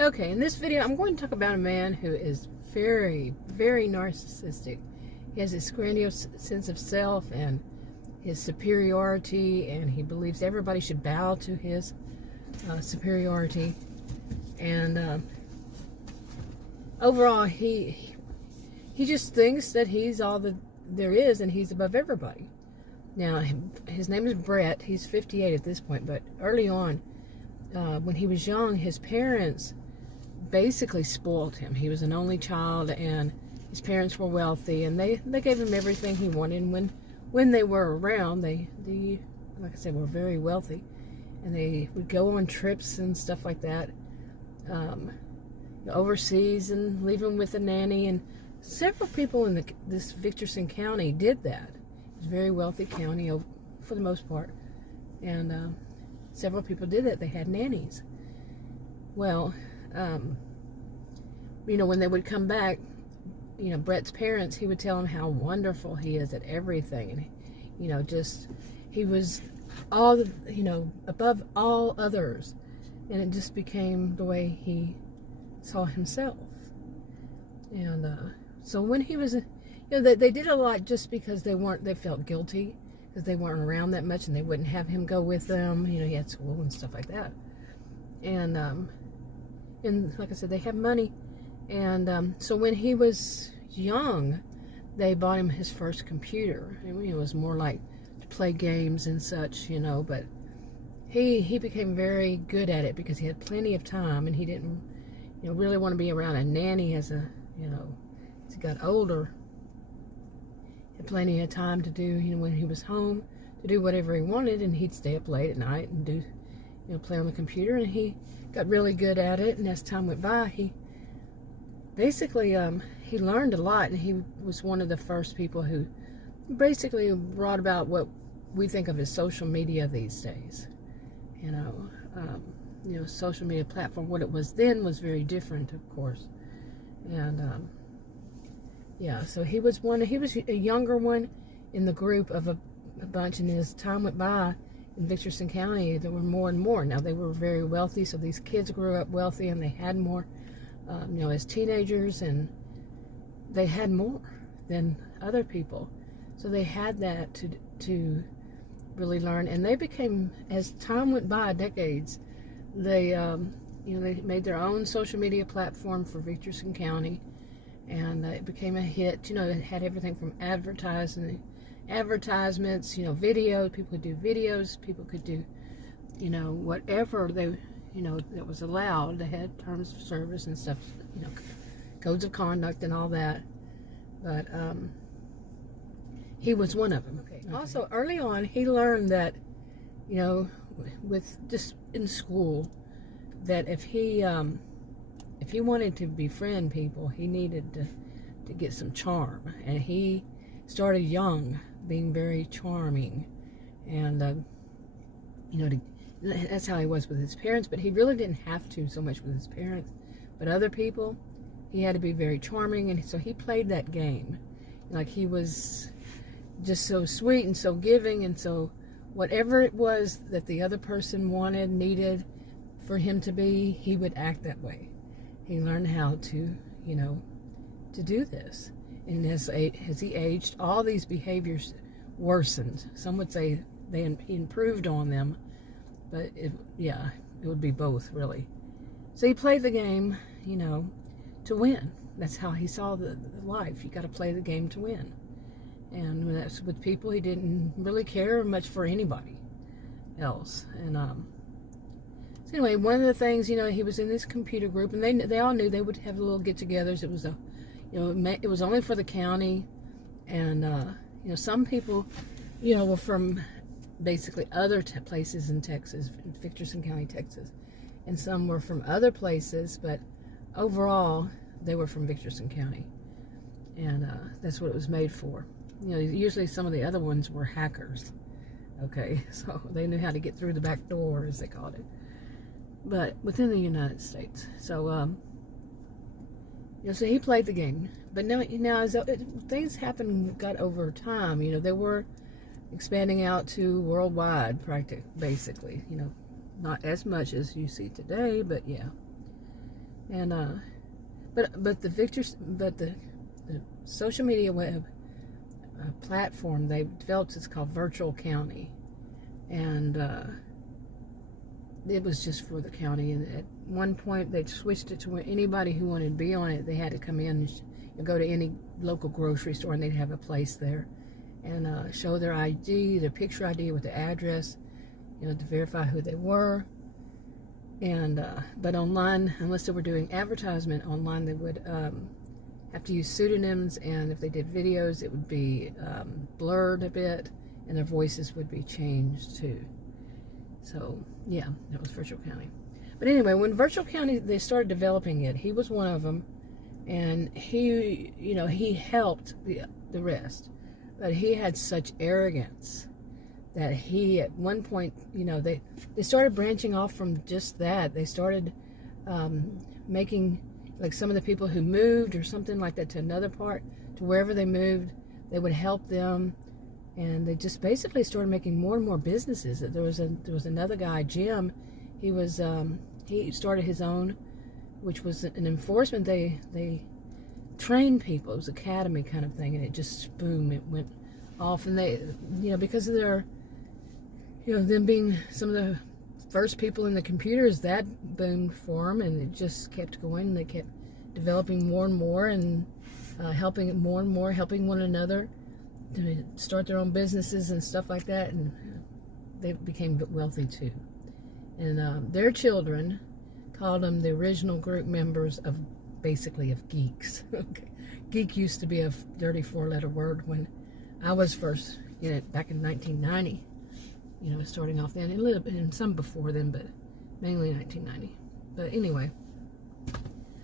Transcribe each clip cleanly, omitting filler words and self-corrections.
Okay, in this video, I'm going to talk about a man who is very, very narcissistic. He has this grandiose sense of self and his superiority, and he believes everybody should bow to his superiority. And overall, he just thinks that he's all that there is, and he's above everybody. Now, his name is Brett. He's 58 at this point, but early on, when he was young, his parents basically spoiled him. He was an only child, and his parents were wealthy, and they gave him everything he wanted. And when they were around, they like I said, were very wealthy, and they would go on trips and stuff like that, overseas, and leave him with a nanny. And several people in this Victorson County did that. It's a very wealthy county for the most part, and several people did that. They had nannies. Well, when they would come back, Brett's parents, he would tell them how wonderful he is at everything. And, he was above all others. And it just became the way he saw himself. And, so when he was, they did a lot just because they felt guilty because they weren't around that much, and they wouldn't have him go with them. He had school and stuff like that. And like I said, they have money. And so when he was young, they bought him his first computer. It was more like to play games and such, but he became very good at it because he had plenty of time, and he didn't, really want to be around a nanny as he got older. He had plenty of time to do, when he was home, to do whatever he wanted, and he'd stay up late at night and do, play on the computer, and he got really good at it. And as time went by, he basically he learned a lot, and he was one of the first people who basically brought about what we think of as social media these days. Social media platform. What it was then was very different, of course. And so he was a younger one in the group of a bunch, and as time went by in Victorson County, there were more and more. Now, they were very wealthy, so these kids grew up wealthy, and they had more, as teenagers, and they had more than other people. So they had that to really learn, and they became, as time went by, decades, they they made their own social media platform for Victorson County, and it became a hit. It had everything from advertisements, video. People could do videos. People could do, whatever they, that was allowed. They had terms of service and stuff, codes of conduct and all that. But he was one of them. Okay. Also, early on, he learned that, with just in school, that if he wanted to befriend people, he needed to get some charm. And he started young, being very charming. And, that's how he was with his parents. But he really didn't have to so much with his parents. But other people, he had to be very charming. And so he played that game. Like, he was just so sweet and so giving. And so whatever it was that the other person wanted, needed for him to be, he would act that way. He learned how to, to do this. And as he aged, all these behaviors worsened. Some would say he improved on them, but it would be both, really. So he played the game, to win. That's how he saw the life. You got to play the game to win. And when that's with people, he didn't really care much for anybody else. And so anyway, one of the things, he was in this computer group, and they all knew they would have little get-togethers. It was it was only for the county, and some people, were from basically other places in Texas, in Victorson County, Texas, and some were from other places, but overall they were from Victorson County, and that's what it was made for. Usually some of the other ones were hackers. Okay, so they knew how to get through the back door, as they called it, but within the United States. So so he played the game. But now as things got over time, they were expanding out to worldwide, basically. Not as much as you see today, but yeah. And but the social media web platform they developed is called Virtual County, and it was just for the county. And at one point they switched it to where anybody who wanted to be on it, they had to come in and go to any local grocery store, and they'd have a place there and show their ID, their picture ID with the address, to verify who they were. And but online, unless they were doing advertisement online, they would have to use pseudonyms, and if they did videos, it would be blurred a bit, and their voices would be changed too. So yeah, that was Virtual County. But anyway, when Virtual County, they started developing it, he was one of them, and he helped the rest, but he had such arrogance that he, at one point, they started branching off from just that. They started making, like, some of the people who moved or something like that to another part, to wherever they moved, they would help them, and they just basically started making more and more businesses. There was another guy, Jim. He started his own, which was an enforcement. They trained people. It was academy kind of thing, and it just boom, it went off. And they, because of their, them being some of the first people in the computers, that boomed for them, and it just kept going. And they kept developing more and more, and helping more and more, helping one another to start their own businesses and stuff like that. And they became wealthy too. And their children called them the original group members of geeks. Okay. Geek used to be a dirty 4-letter word when I was first in it back in 1990. Starting off then, a little bit, and some before then, but mainly 1990. But anyway,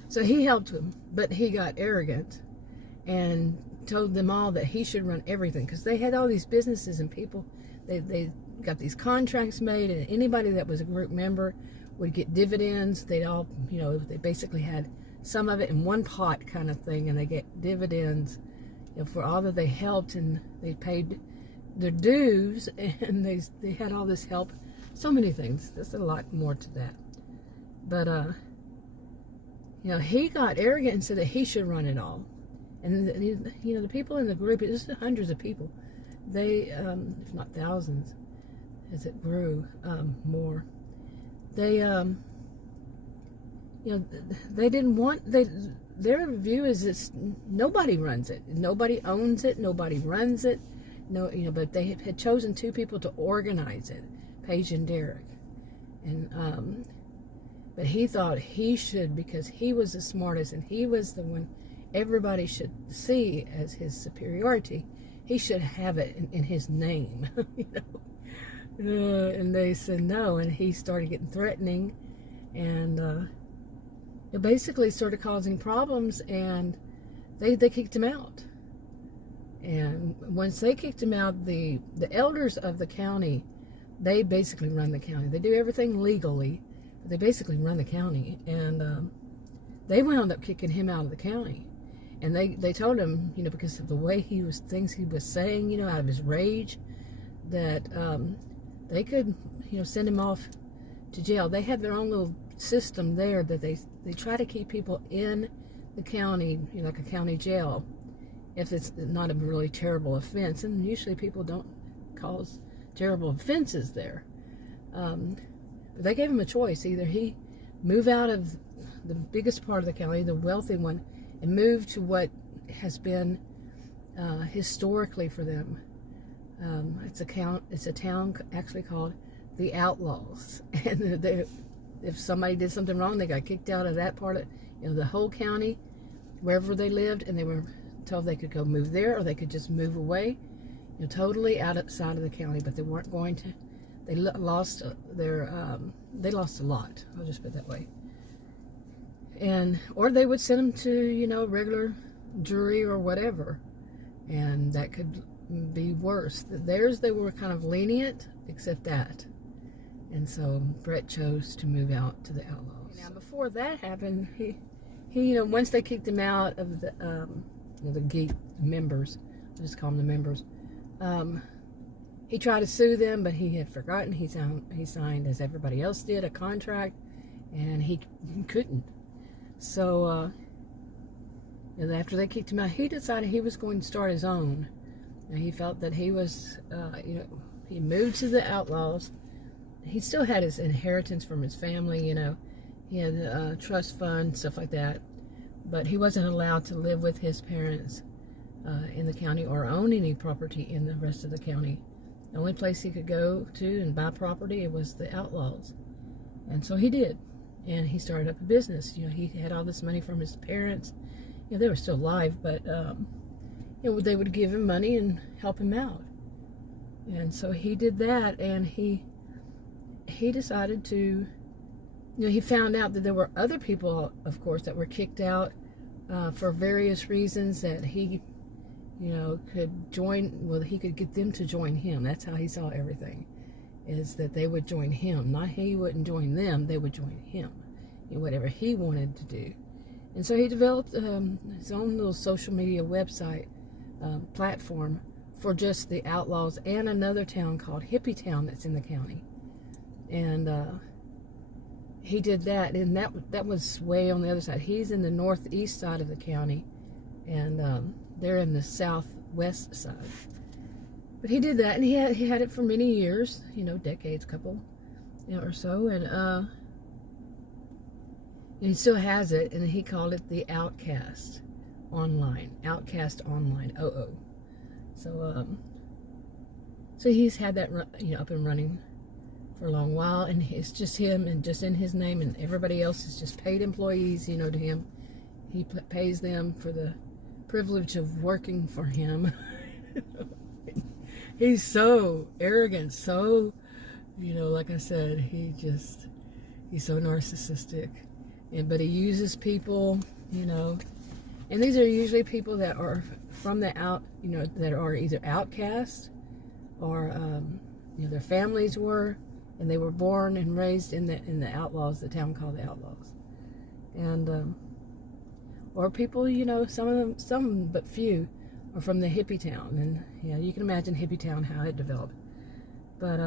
so he helped him, but he got arrogant and told them all that he should run everything, because they had all these businesses and people. They got these contracts made, and anybody that was a group member would get dividends. They'd all, they basically had some of it in one pot kind of thing, and they get dividends, for all that they helped, and they paid their dues, and they had all this help. So many things. There's a lot more to that. But he got arrogant and said that he should run it all. And the people in the group, it was hundreds of people. They, if not thousands, as it grew more. They, they didn't want, their view is this: nobody runs it, nobody owns it, nobody runs it. No, but they had chosen 2 people to organize it, Paige and Derek. And but he thought he should, because he was the smartest and he was the one everybody should see as his superiority. He should have it in his name, and they said no, and he started getting threatening, and it basically started causing problems, and they kicked him out. And once they kicked him out, the elders of the county, they basically run the county. They do everything legally, but they basically run the county. And they wound up kicking him out of the county. And they told him, because of the way things he was saying, out of his rage, that they could, send him off to jail. They have their own little system there that they try to keep people in the county, like a county jail, if it's not a really terrible offense. And usually people don't cause terrible offenses there. But they gave him a choice. Either he move out of the biggest part of the county, the wealthy one, and move to what has been historically for them. It's a town actually called the Outlaws. And if somebody did something wrong, they got kicked out of that part of the whole county, wherever they lived, and they were told they could go move there, or they could just move away, totally outside of the county. But they weren't going to. They lost they lost a lot. I'll just put it that way. Or they would send them to regular jury or whatever, and that could be worse. Theirs, they were kind of lenient, except that. And so Brett chose to move out to the Outlaws. Now, before that happened, he once they kicked him out of the geek members, I just call them the members, he tried to sue them, but he had forgotten. He signed, as everybody else did, a contract, and he couldn't. So and after they kicked him out, he decided he was going to start his own. And he felt that he was, he moved to the Outlaws. He still had his inheritance from his family, He had a trust fund, stuff like that. But he wasn't allowed to live with his parents in the county or own any property in the rest of the county. The only place he could go to and buy property, it was the Outlaws. And so he did. And he started up a business. He had all this money from his parents. They were still alive, but they would give him money and help him out. And so he did that, and he decided to, he found out that there were other people, of course, that were kicked out for various reasons, that he, could join, well, he could get them to join him. That's how he saw everything, is that they would join him. Not he wouldn't join them, they would join him in whatever he wanted to do. And so he developed his own little social media website platform for just the Outlaws and another town called Hippie Town that's in the county. And he did that, and that was way on the other side. He's in the northeast side of the county, and they're in the southwest side. But he did that, and he had it for many years, decades, couple, or so, and he still has it, and he called it the Outcast Online. OO. So he's had that up and running for a long while, and it's just him and just in his name, and everybody else is just paid employees, to him. He pays them for the privilege of working for him. He's so arrogant, so, like I said, he's so narcissistic. But he uses people, and these are usually people that are from the that are either outcast or, their families were, and they were born and raised in the Outlaws, the town called the Outlaws. And, or people, some but few are from the hippie town. And, you can imagine hippie town, how it developed. But,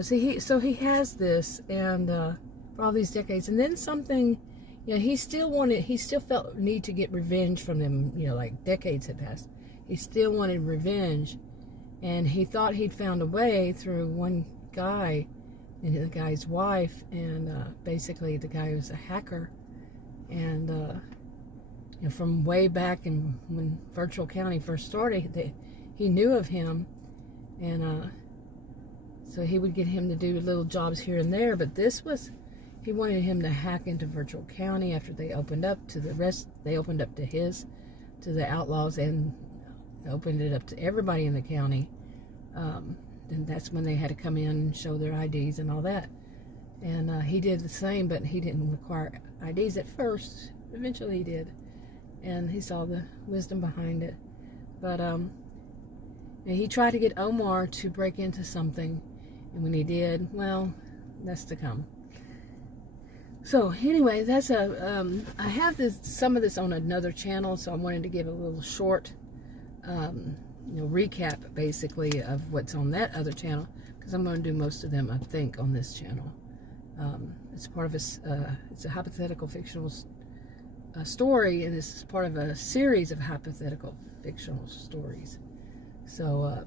so he has this, and, for all these decades, and then something, he still felt need to get revenge from them, like decades had passed. He still wanted revenge, and he thought he'd found a way through one guy and the guy's wife, and basically the guy was a hacker, and from way back when Virtual County first started, he knew of him, and so he would get him to do little jobs here and there, but he wanted him to hack into Virtual County after they opened up to the rest. They opened up to the Outlaws, and opened it up to everybody in the county. And that's when they had to come in and show their IDs and all that. And he did the same, but he didn't require IDs at first. Eventually he did. And he saw the wisdom behind it. But and he tried to get Omar to break into something. And when he did, well, that's to come. So anyway, that's I have some of this on another channel, so I wanted to give a little short, recap basically of what's on that other channel, because I'm going to do most of them, I think, on this channel. It's part of it's a hypothetical fictional story, and this is part of a series of hypothetical fictional stories. So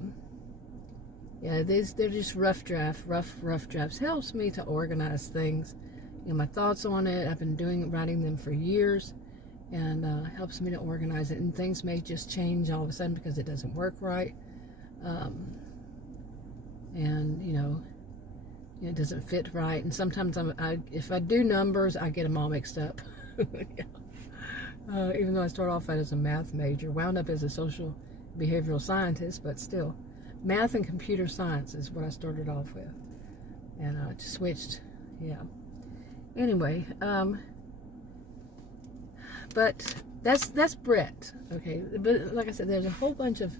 they're just rough drafts. Helps me to organize things. My thoughts on it. I've been writing them for years, and helps me to organize it. And things may just change all of a sudden because it doesn't work right, and it doesn't fit right. And sometimes if I do numbers, I get them all mixed up. Even though I started off as a math major, wound up as a social behavioral scientist, but still, math and computer science is what I started off with, and I just switched. Anyway, but that's Brett, okay? But like I said, there's a whole bunch of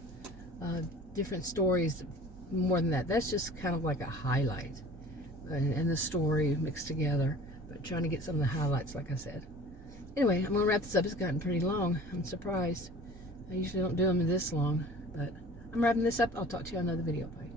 different stories more than that. That's just kind of like a highlight and the story mixed together, but trying to get some of the highlights, like I said. Anyway, I'm going to wrap this up. It's gotten pretty long. I'm surprised. I usually don't do them this long, but I'm wrapping this up. I'll talk to you on another video. Bye.